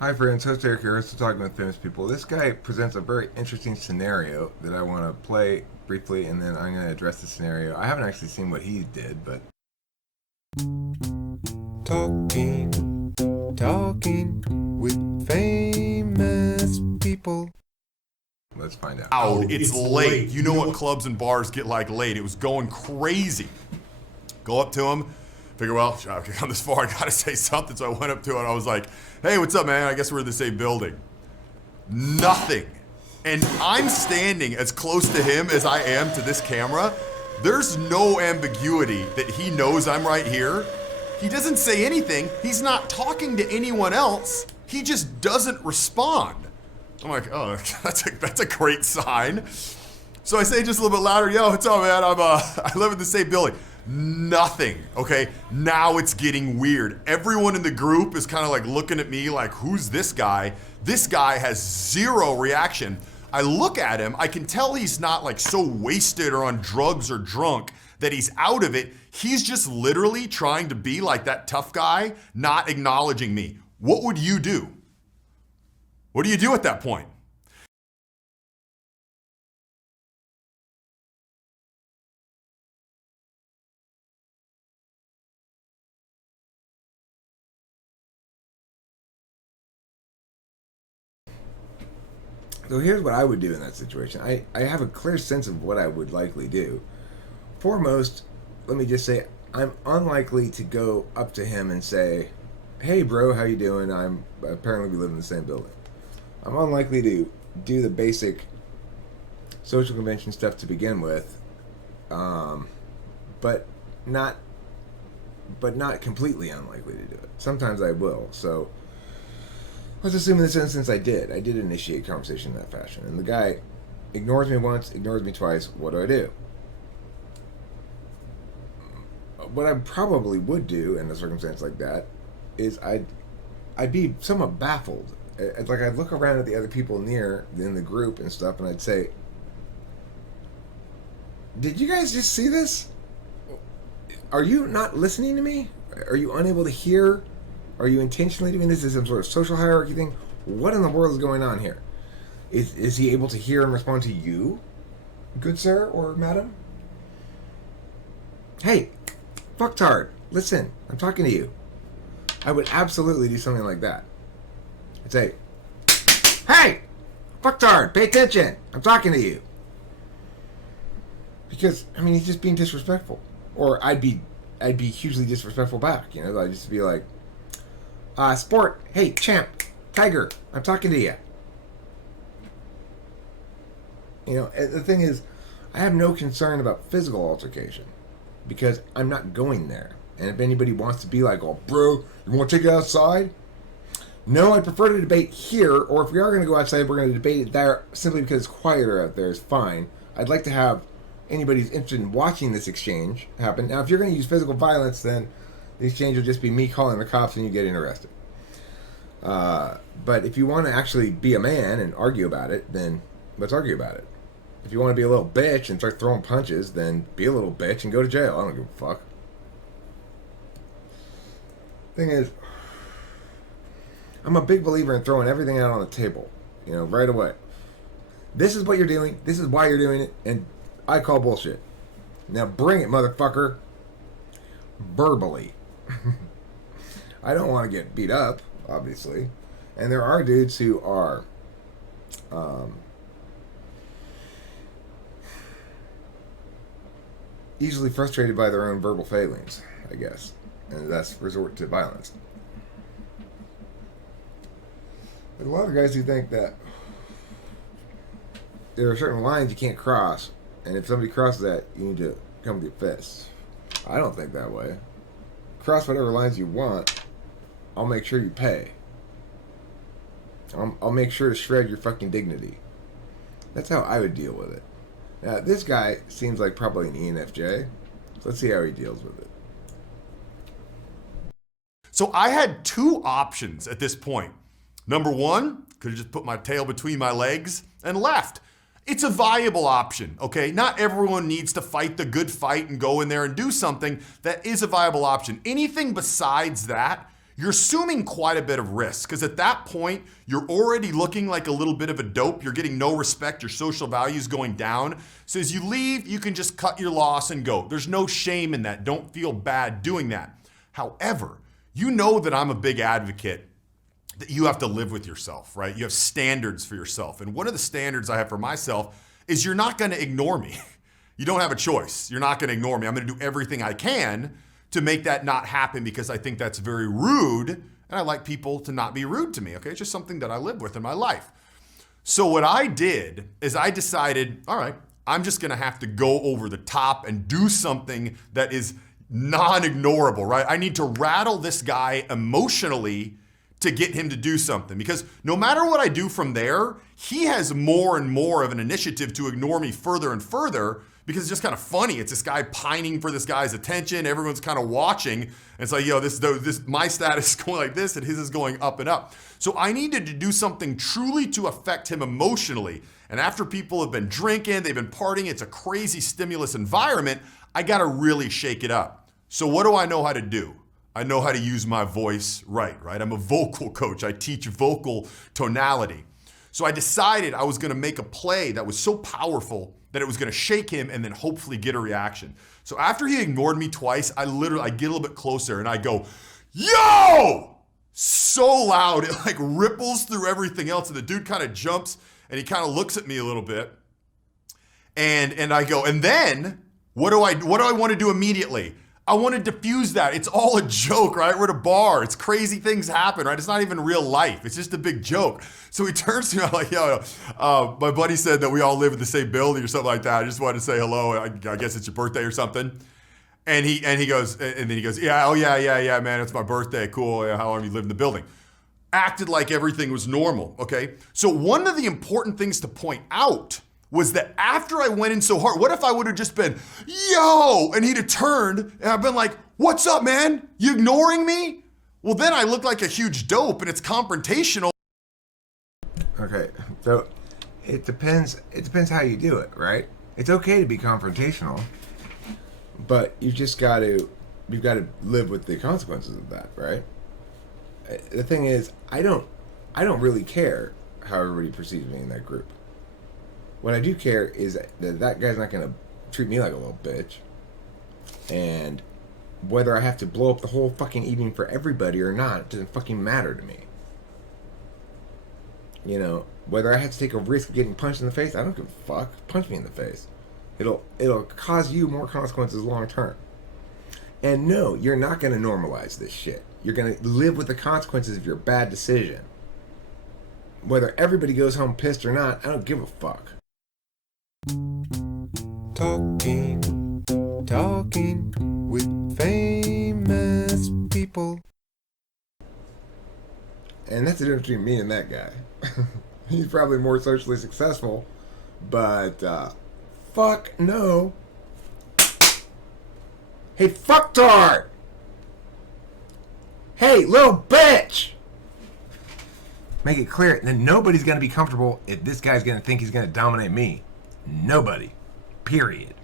Hi friends, host Eric here, host of Talking with Famous People. This guy presents a very interesting scenario that I want to play briefly, and then I'm going to address the scenario. I haven't actually seen what he did, but... Talking with famous people. Let's find out. It's late. You know what clubs and bars get like late. It was going crazy. Go up to him, figure, well, I've come this far, I gotta say something. So I went up to him and I was like, hey, what's up, man? I guess we're in the same building. Nothing. And I'm standing as close to him as I am to this camera. There's no ambiguity that he knows I'm right here. He doesn't say anything. He's not talking to anyone else. He just doesn't respond. I'm like, oh, that's a great sign. So I say just a little bit louder, yo, what's up, man? I live in the same building. Nothing, okay? Now it's getting weird. Everyone in the group is kind of like looking at me like, who's this guy? This guy has zero reaction. I look at him, I can tell he's not like so wasted or on drugs or drunk that he's out of it. He's just literally trying to be like that tough guy, not acknowledging me. What would you do? What do you do at that point? So here's what I would do in that situation. I have a clear sense of what I would likely do. Foremost, let me just say, I'm unlikely to go up to him and say, hey bro, how you doing? Apparently we live in the same building. I'm unlikely to do the basic social convention stuff to begin with, but not completely unlikely to do it. Sometimes I will. So let's assume in this instance I did initiate conversation in that fashion, and the guy ignores me once, ignores me twice. What do? What I probably would do in a circumstance like that is I'd be somewhat baffled. Like, I'd look around at the other people in the group and stuff, and I'd say, did you guys just see this? Are you not listening to me? Are you unable to hear? Are you intentionally doing this? Is some sort of social hierarchy thing? What in the world is going on here? Is he able to hear and respond to you, good sir or madam? Hey, fucktard, listen, I'm talking to you. I would absolutely do something like that. I'd say, hey, fucktard, pay attention, I'm talking to you. Because, I mean, he's just being disrespectful. Or I'd be hugely disrespectful back, you know? I'd just be like, sport, hey, champ, tiger, I'm talking to you. You know, the thing is, I have no concern about physical altercation because I'm not going there. And if anybody wants to be like, oh, bro, you want to take it outside? No, I prefer to debate here, or if we are going to go outside, we're going to debate it there simply because it's quieter out there is fine. I'd like to have anybody who's interested in watching this exchange happen. Now, if you're going to use physical violence, then the exchange will just be me calling the cops and you getting arrested. But if you want to actually be a man and argue about it, then let's argue about it. If you want to be a little bitch and start throwing punches, then be a little bitch and go to jail. I don't give a fuck. Thing is, I'm a big believer in throwing everything out on the table, you know, right away. This is what you're doing. This is why you're doing it. And I call bullshit. Now bring it, motherfucker. Verbally. I don't want to get beat up, obviously. And there are dudes who are easily frustrated by their own verbal failings, I guess. And that's resort to violence. There's a lot of guys who think that there are certain lines you can't cross, and if somebody crosses that, you need to come with your fists. I don't think that way. Cross whatever lines you want. I'll make sure you pay. I'll make sure to shred your fucking dignity. That's how I would deal with it. Now, this guy seems like probably an ENFJ. So let's see how he deals with it. So I had two options at this point. Number one, could have just put my tail between my legs and left. It's a viable option, okay? Not everyone needs to fight the good fight and go in there and do something. That is a viable option. Anything besides that, you're assuming quite a bit of risk, because at that point, you're already looking like a little bit of a dope. You're getting no respect. Your social value's going down. So as you leave, you can just cut your loss and go. There's no shame in that. Don't feel bad doing that. However, you know that I'm a big advocate that you have to live with yourself, right? You have standards for yourself. And one of the standards I have for myself is you're not going to ignore me. You don't have a choice. You're not going to ignore me. I'm going to do everything I can to make that not happen, because I think that's very rude, and I like people to not be rude to me, okay? It's just something that I live with in my life. So what I did is I decided, all right, I'm just going to have to go over the top and do something that is non-ignorable, right? I need to rattle this guy emotionally to get him to do something, because no matter what I do from there, he has more and more of an initiative to ignore me further and further, because it's just kind of funny. It's this guy pining for this guy's attention. Everyone's kind of watching. And it's like, yo, this my status is going like this and his is going up and up. So I needed to do something truly to affect him emotionally. And after people have been drinking, they've been partying, it's a crazy stimulus environment, I got to really shake it up. So what do I know how to do? I know how to use my voice right? I'm a vocal coach. I teach vocal tonality. So I decided I was going to make a play that was so powerful that it was going to shake him and then hopefully get a reaction. So after he ignored me twice, I get a little bit closer and I go, yo! So loud, it like ripples through everything else. And the dude kind of jumps and he kind of looks at me a little bit. And I go, and then what do I want to do immediately? I want to diffuse that. It's all a joke, right? We're at a bar. It's crazy things happen, right? It's not even real life. It's just a big joke. So he turns to me, I'm like, yo, my buddy said that we all live in the same building or something like that. I just wanted to say hello. I guess it's your birthday or something. And he goes, yeah, oh yeah, man, it's my birthday. Cool. Yeah, how long have you lived in the building? Acted like everything was normal, okay? So one of the important things to point out was that after I went in so hard, what if I would have just been, yo, and he'd have turned and I've been like, what's up, man? You ignoring me? Well, then I look like a huge dope and it's confrontational. Okay, so it depends how you do it, right? It's okay to be confrontational, but you've got to live with the consequences of that, right? The thing is, I don't really care how everybody perceives me in that group. What I do care is that guy's not going to treat me like a little bitch. And whether I have to blow up the whole fucking evening for everybody or not, it doesn't fucking matter to me. You know, whether I have to take a risk of getting punched in the face, I don't give a fuck. Punch me in the face. It'll cause you more consequences long term. And no, you're not going to normalize this shit. You're going to live with the consequences of your bad decision. Whether everybody goes home pissed or not, I don't give a fuck. Talking with famous people. And that's the difference between me and that guy. He's probably more socially successful, but fuck no. Hey, fucktard! Hey, little bitch! Make it clear that nobody's gonna be comfortable if this guy's gonna think he's gonna dominate me. Nobody. Period.